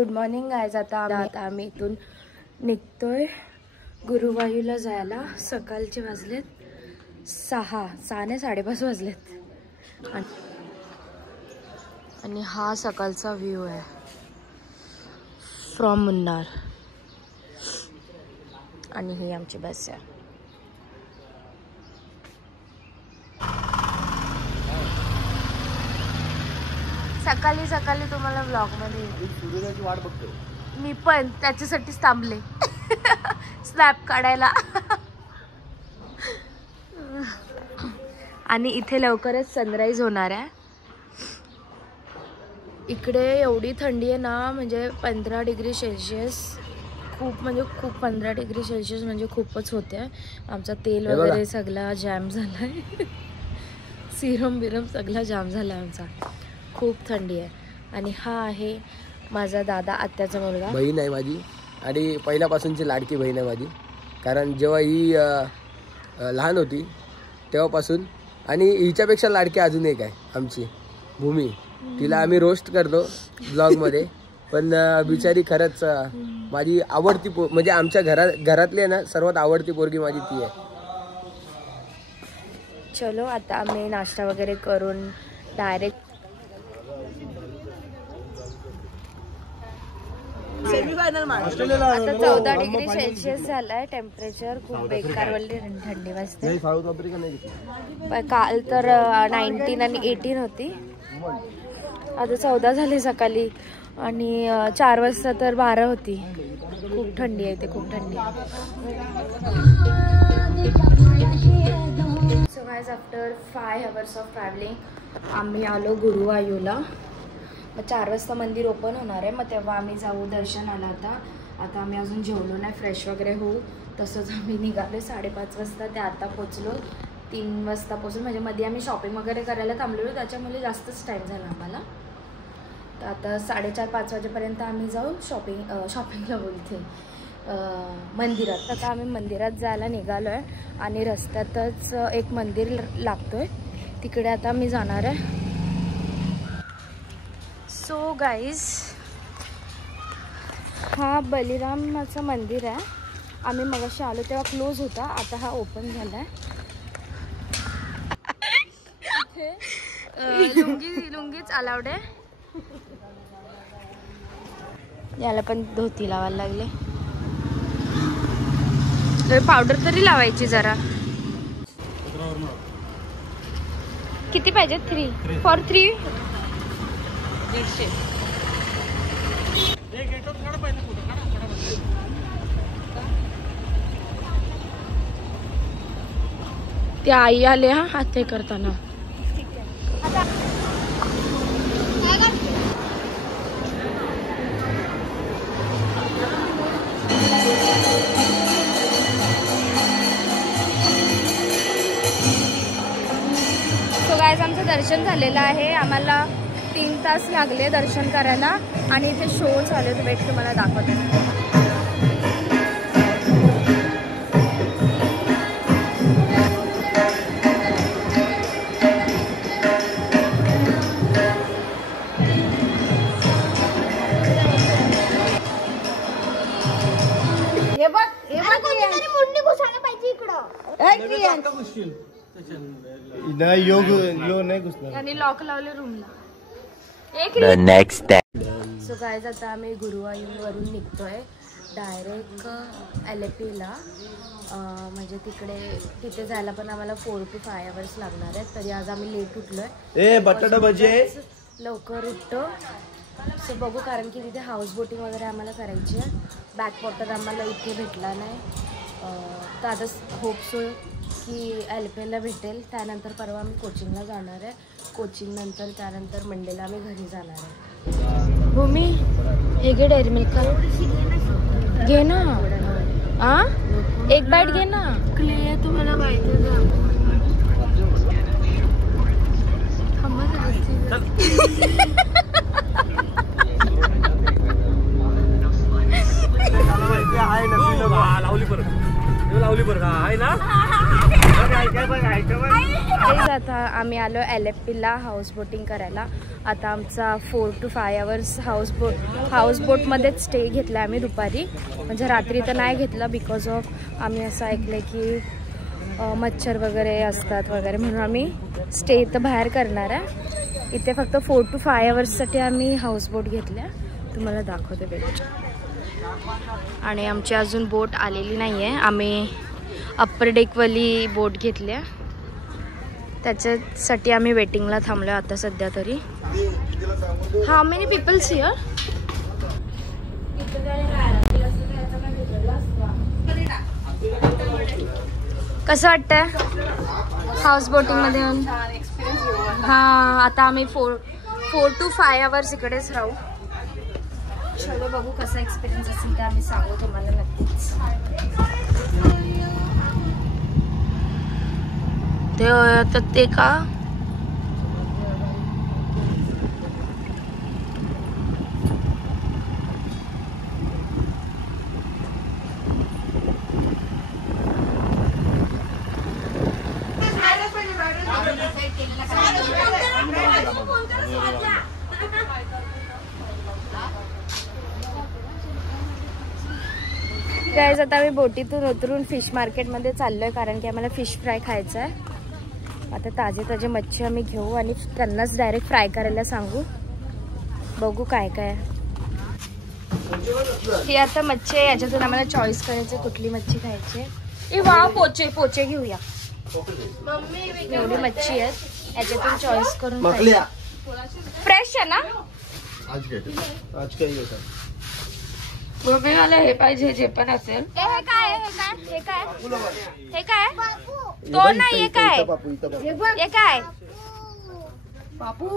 Good morning guys. आता आम्ही इथून निघतोय गुरुवायूरला जायला. सकाळचे वाजलेत 6 नाही 5:30 वाजलेत. आणि हा सकाळचा व्ह्यू आहे फ्रॉम मुन्नार. आणि ही आमची बस आहे. सकाळी सकाळी तुम्हाला व्लॉग मध्ये सूर्योदयाची वाट बघतोय मी पण, त्याच्यासाठीच थांबले स्नॅप काढायला. आणि इथे लवकरच सनराइज होणार आहे. इकडे एवढी थंडी आहे ना, म्हणजे 15 डिग्री सेल्सिअस. खूप म्हणजे खूप 15 डिग्री सेल्सिअस म्हणजे खूपच होते. आमचा तेल वगैरे सगळा जाम झालाय. सिरम बिरम सगळा जाम झाला आमचा. खूप थंडी आहे. आणि हा आहे माझा दादा, आत्याचा मुलगा. बहीण आहे माझी आणि पहिल्यापासूनची लाडकी बहीण आहे माझी. कारण जेव्हा ही लहान होती तेव्हापासून. आणि हिच्यापेक्षा लाडकी अजून एक आहे आमची भूमी. तिला आम्ही रोस्ट करतो ब्लॉगमध्ये. पण बिचारी खरंच माझी आवडती म्हणजे आमच्या घरातली आहे ना सर्वात आवडती पोरगी माझी ती आहे. चलो आता आम्ही नाश्ता वगैरे करून डायरेक्ट आता 14 डिग्री सेल्सिअस झालाय टेम्परेचर. खूप बेकार वाली थंडी वाजते. काल तर 19 आणि 18 होती. आता 14 झाली सकाळी. आणि 4 वाजता तर 12 होती. खूप थंडी आहे ते, खूप थंडी. So guys, after 5 hours of travelling आम्ही आलो गुरुवायूरला. मग 4 वाजता मंदिर ओपन होणार आहे. मग तेव्हा आम्ही जाऊ दर्शनाला. आता आम्ही अजून जेवलो नाही, फ्रेश वगैरे होऊ. तसंच आम्ही निघालो 5:30 वाजता. ते आता पोचलो 3 वाजता पोचलो. म्हणजे मध्ये आम्ही शॉपिंग वगैरे करायला थांबलेलो, त्याच्यामुळे जास्तच टाईम झाला आम्हाला. तर आता 4:30-5 वाजेपर्यंत आम्ही जाऊ शॉपिंगला बोलते मंदिरात. आता आम्ही मंदिरात जायला निघालो आहे. आणि रस्त्यातच एक मंदिर लागतोय, तिकडे आता आम्ही जाणार आहे. सो गाईज, हा बलिरामाचं मंदिर आहे. आम्ही मगाशी आलो तेव्हा क्लोज होता, आता हा ओपन झाला आहे. लुंगीच अलाउड आहे. याला पण धोती लावायला लागले. पावडर तरी लावायची जरा. किती पाहिजे? 3 for 3 150. ते आई आले हा हाते करताना. सो गाइस, आमचं दर्शन झालेलं आहे. आम्हाला 3 तास लागले दर्शन करायला. आणि इथे शो चालू आहे, वेट तुम्हाला दाखवते. योग नाही घुसणार. आणि लॉक लावले रूमला. सो गाइस, आता आम्ही गुरुवायूरवरून निघतोय डायरेक्ट LAPला. म्हणजे तिथे जायला पण आम्हाला 4 to 5 hours लागणार आहेत. तरी आज आम्ही लेट उठलोय. बटाटा भजी लवकर उठतो. सो बघू, कारण की तिथे हाऊस बोटिंग वगैरे आम्हाला करायची आहे. बॅकवॉटर आम्हाला इथे भेटला नाही. तर आता होप सो की LAPला भेटेल. त्यानंतर परवा आम्ही कोचिंगला जाणार आहे. कोचिंग नंतर त्यानंतर मंडेला आम्ही घरी जाणार आहे. भूमी, हे घे डेअरी मिल्क घे ना. एक बाईट घे ना. क्ले तुम्हाला माहिती आम्ही आलो LFPला हाऊस बोटिंग करायला. आता आमचा 4 to 5 आवर्स हाऊस बोटमध्येच स्टे घेतला आम्ही दुपारी. म्हणजे रात्री तर नाही घेतला बिकॉज ऑफ आम्ही असं ऐकलं की मच्छर वगैरे असतात वगैरे, म्हणून आम्ही स्टे इथं बाहेर करणार आहे. इथे फक्त 4 to 5 आवर्ससाठी आम्ही हाऊस बोट घेतल्या. तुम्हाला दाखवते बेट. आणि आमची अजून बोट आलेली नाही आहे. आम्ही अप्पर डेकवाली बोट घेतल्या, त्याच्यासाठी आम्ही वेटिंगला थांबलो आता सध्या तरी. How many peoples here? कसं वाटतंय हाऊस बोटिंगमध्ये? हां, आता आम्ही 4 to 5 आवर्स इकडेच राहू. चलो बघू कसा एक्सपिरियन्स असेल ते आम्ही सांगू तुम्हाला नक्कीच. ते का गाईज, आता आम्ही बोटीतून उतरून फिश मार्केटमध्ये चाललो आहे कारण की आम्हाला फिश फ्राय खायचं आहे. आता ताजे मच्छी आम्ही घेऊ आणि त्यांनाच डायरेक्ट फ्राय करायला सांगू. बघू काय काय. ही आता मच्छी आहे, याच्यातून आम्हाला चॉईस करायचं कुठली मच्छी खायची. ए वा, पोचे घेऊया. एवढी मच्छी आहेत, याच्यातून चॉईस करून फ्रेश आहे ना. मला हे पाहिजे जे पण असेल. हे काय तो नाही, हे काय हे काय बापू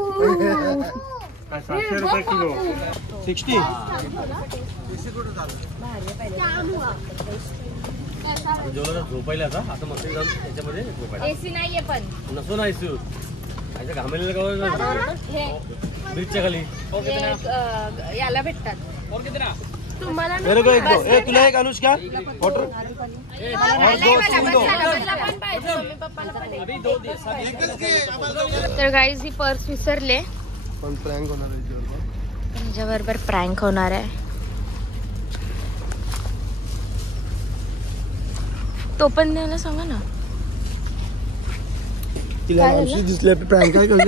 60. झोपायला आता मस्त याच्यामध्ये एसी नाहीये पण नसो नाही सूट घामेला ब्रिजच्या खाली याला भेटतात. तुम्हाला तुला एक अनुष्का वॉटर तर गाईज ही पर्स विसरले. पण प्रँक होणार आहे तुमच्याबरोबर, प्रँक होणार आहे. तो पण द्यायला सांगा ना. तिला दिसलं प्रँक काय करू.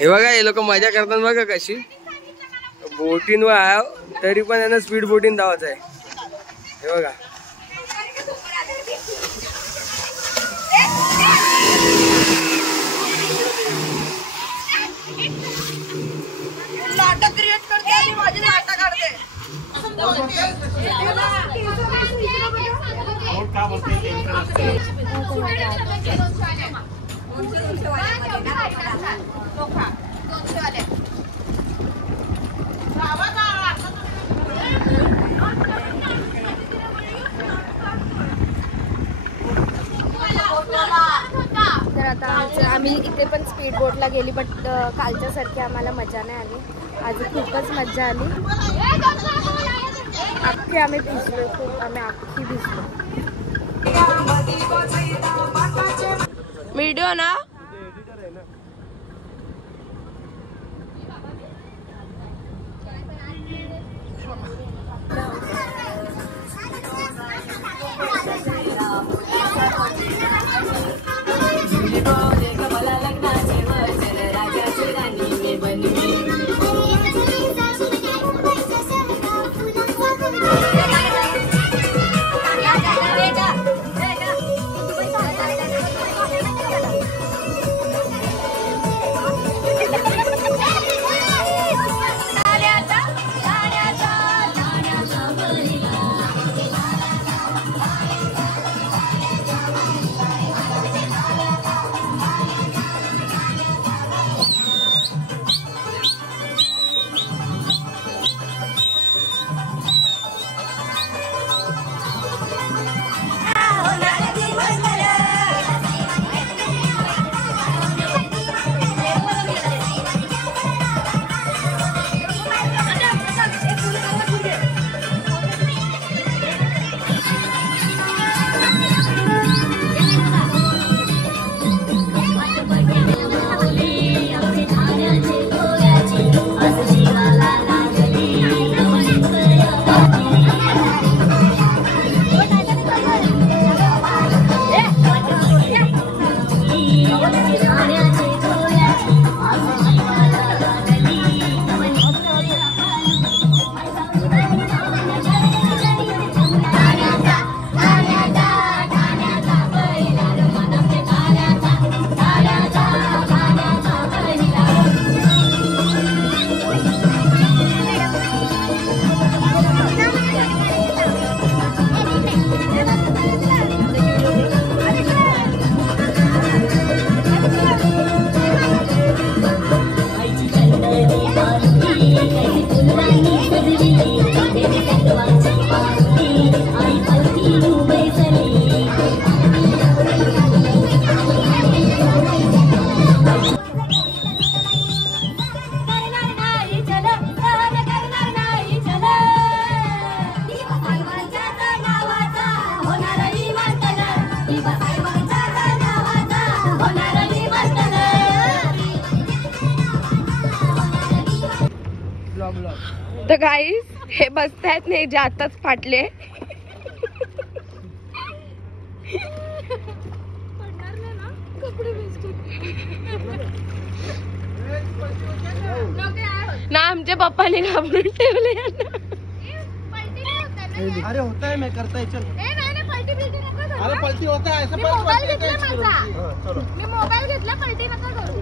हे बघा, हे लोक मजा करतात बघा कशी. बोटीन वर तरी पण यांना स्पीड बोटीन धावायचं आहे. हे बघा, नाटक क्रिएट करते आणि माझी नाटक काढते. तर आता आम्ही इथे पण स्पीड बोटला गेली, बट कालच्यासारखी आम्हाला मजा नाही आली. आज खूपच मजा आली. अख्खी आम्ही भिजलो, खूप आम्ही अख्खी भिजलो. व्हिडिओ ना गाईस हे बसतायत नाही जे आताच फाटले. ना आमच्या पप्पाने घाबरून ठेवले. अरे होता है, मैं करता है, चल. अरे पलटी होता है, ऐसा मी मोबाईल घेतला पलटी नका करू.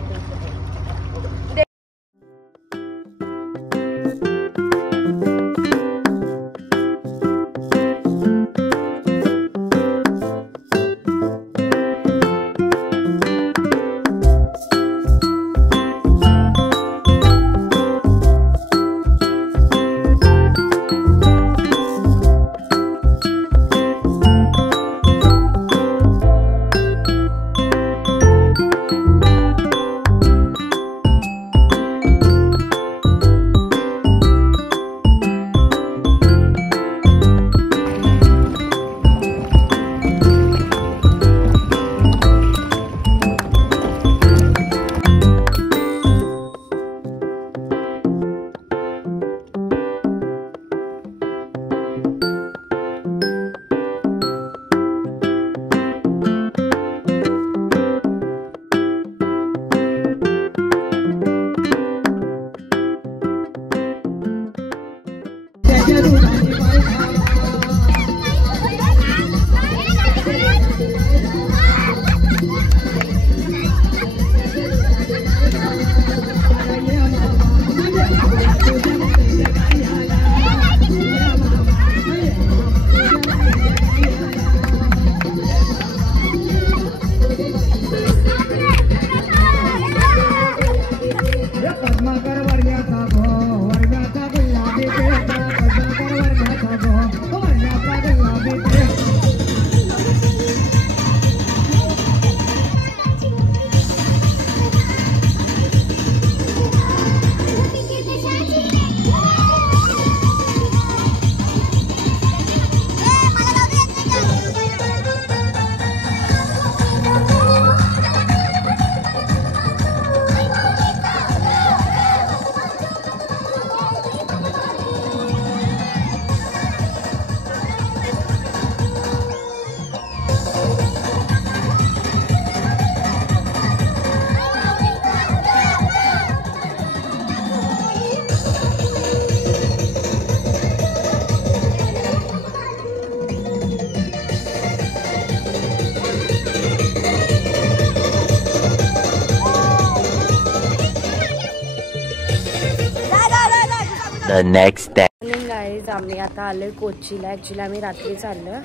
The next day. गाईज आम्ही आता आलोय कोचीला. ॲक्च्युली आम्ही रात्री चाललो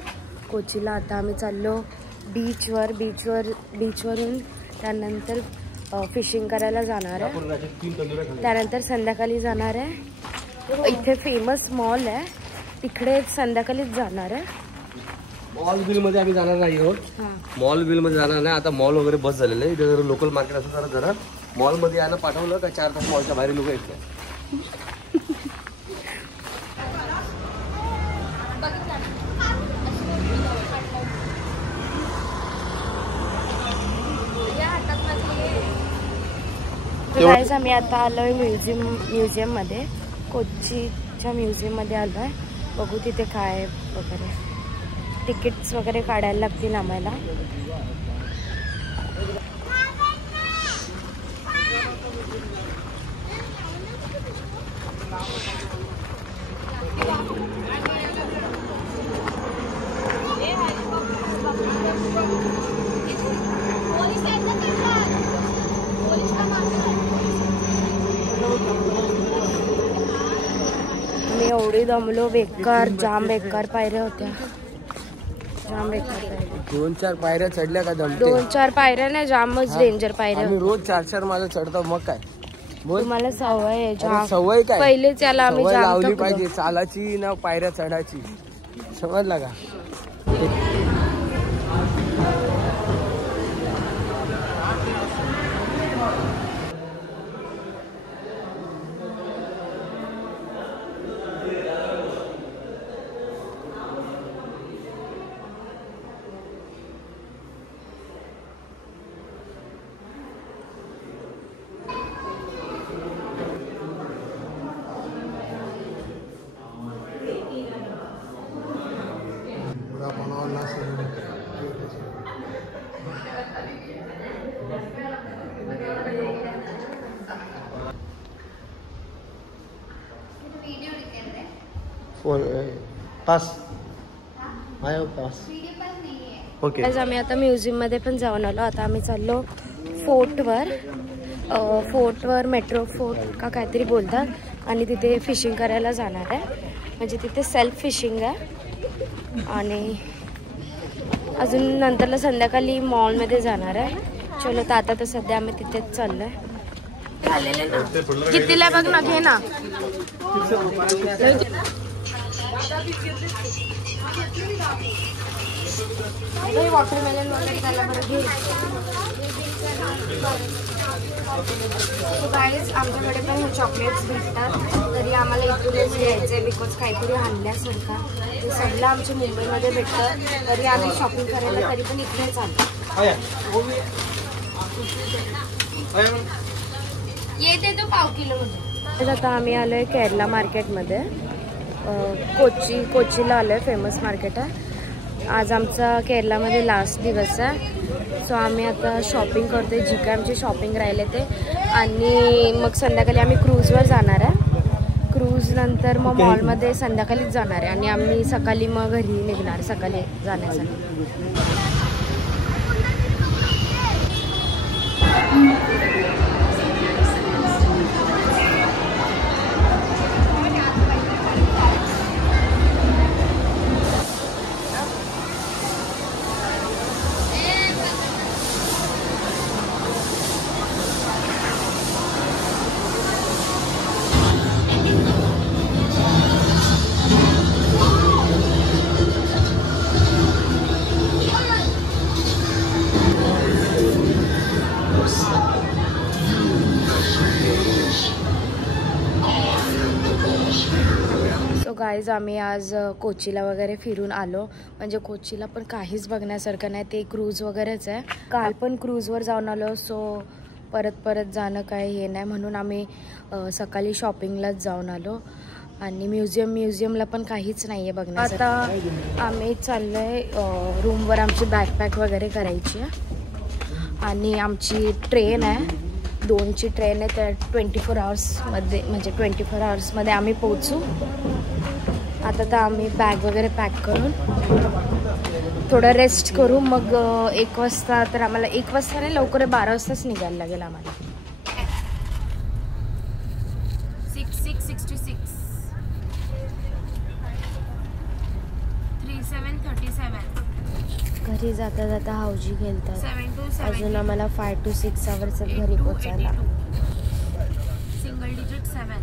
कोचीला. आता आम्ही चाललो बीचवरून त्यानंतर फिशिंग करायला जाणार आहे. त्यानंतर संध्याकाळी जाणार आहे. इथे फेमस मॉल आहे तिकडे संध्याकाळीच जाणार आहे. मॉल बिल मध्ये आम्ही जाणार नाही आहोत. मॉल बिल मध्ये जाणार नाही. आता मॉल वगैरे बस झालेलं आहे. इथे जर लोकल मार्केट असं जरा मॉल मध्ये यायला पाठवलं का 4 तास मॉलच्या बाहेर लोक येतात. गाईज आम्ही आता आलोय म्युझियम मध्ये. कोचीच्या म्युझियम मध्ये आलोय. बघू तिथे काय वगैरे तिकीट्स वगैरे काढायला लागतील आम्हाला. मी एवढी दमलो. बेकार जाम बेकार पायऱ्या होत्या. जाम बेकार पायऱ्या. 2-4 पायऱ्या चढल्या का दमते. 2-4 पायऱ्या नाही जामच डेंजर पायऱ्या. आम्ही रोज 4-4 माझं चढतो. मग काय तुम्हाला सवय आहे. अरे सवय काय पहिलेच याला आम्ही सवय जाम लावली थकलो. पाहिजे. चालाची ना पायऱ्या चढायची. समजला का. Pass pass okay. आज आम्ही आता म्युझियममध्ये पण जाऊन आलो. आता आम्ही चाललो फोर्टवर मेट्रो फोर्ट का काहीतरी बोलतात आणि तिथे फिशिंग करायला जाणार आहे. म्हणजे तिथे सेल्फ फिशिंग आहे आणि अजून नंतरला संध्याकाळी मॉलमध्ये जाणार आहे. चलो तर आता तर सध्या आम्ही तिथेच चाललो आहे. झालेलं ना कितीला बघ ना, घे ना. वॉटरमेलन वगैरे त्याला बरं घे. गाईज आमच्याकडे पण हे चॉकलेट्स भेटतात, तरी आम्हाला इथूनच घ्यायचं आहे बिकॉज काहीतरी आणल्यासारखं. ते सगळं आमच्या मुंबईमध्ये भेटतं, तरी आम्ही शॉपिंग करायला तरी पण इकडेच आलो. येते तो 1/2 किलोमध्ये. आता आम्ही आलो आहे केरला मार्केटमध्ये. कोचीला आलो आहे. फेमस मार्केट आहे. आज आमचा केरलामध्ये लास्ट दिवस आहे. सो आम्ही आता शॉपिंग करतोय, जी काय आमची शॉपिंग राहिले ते. आणि मग संध्याकाळी आम्ही क्रूजवर जाणार आहे. क्रूज नंतर मग मॉलमध्ये संध्याकाळीच जाणार आहे आणि आम्ही सकाळी मग घरी निघणार सकाळी जाण्यासाठी. गाईज आम्ही आज कोचीला वगैरे फिरून आलो. म्हणजे कोचीला पण काहीच बघण्यासारखं नाही, ते क्रूज वगैरेच आहे. काल पण क्रूजवर जाऊन आलो. सो परत जाणं काय हे नाही, म्हणून आम्ही सकाळी शॉपिंगलाच जाऊन आलो. आणि म्युझियमला पण काहीच नाही आहे बघण्यासाठी. आता आम्ही चाललो आहे रूमवर. आमची बॅकपॅक वगैरे करायची आहे आणि आमची ट्रेन आहे, 2ची ट्रेन आहे. त्या 24 आवर्समध्ये म्हणजे 24 आवर्समध्ये आम्ही पोहोचू. आता तर आम्ही बॅग वगैरे पॅक करून थोडं रेस्ट करू. मग 1 वाजता तर आम्हाला 1 वाजता नाही, लवकर 12 वाजताच निघायला लागेल आम्हाला. 6666 3737 घरी जाता जाता हावजी खेळतात. अजून आम्हाला 5 to 6 आवर्स घरी पोचायला. Single digit 7.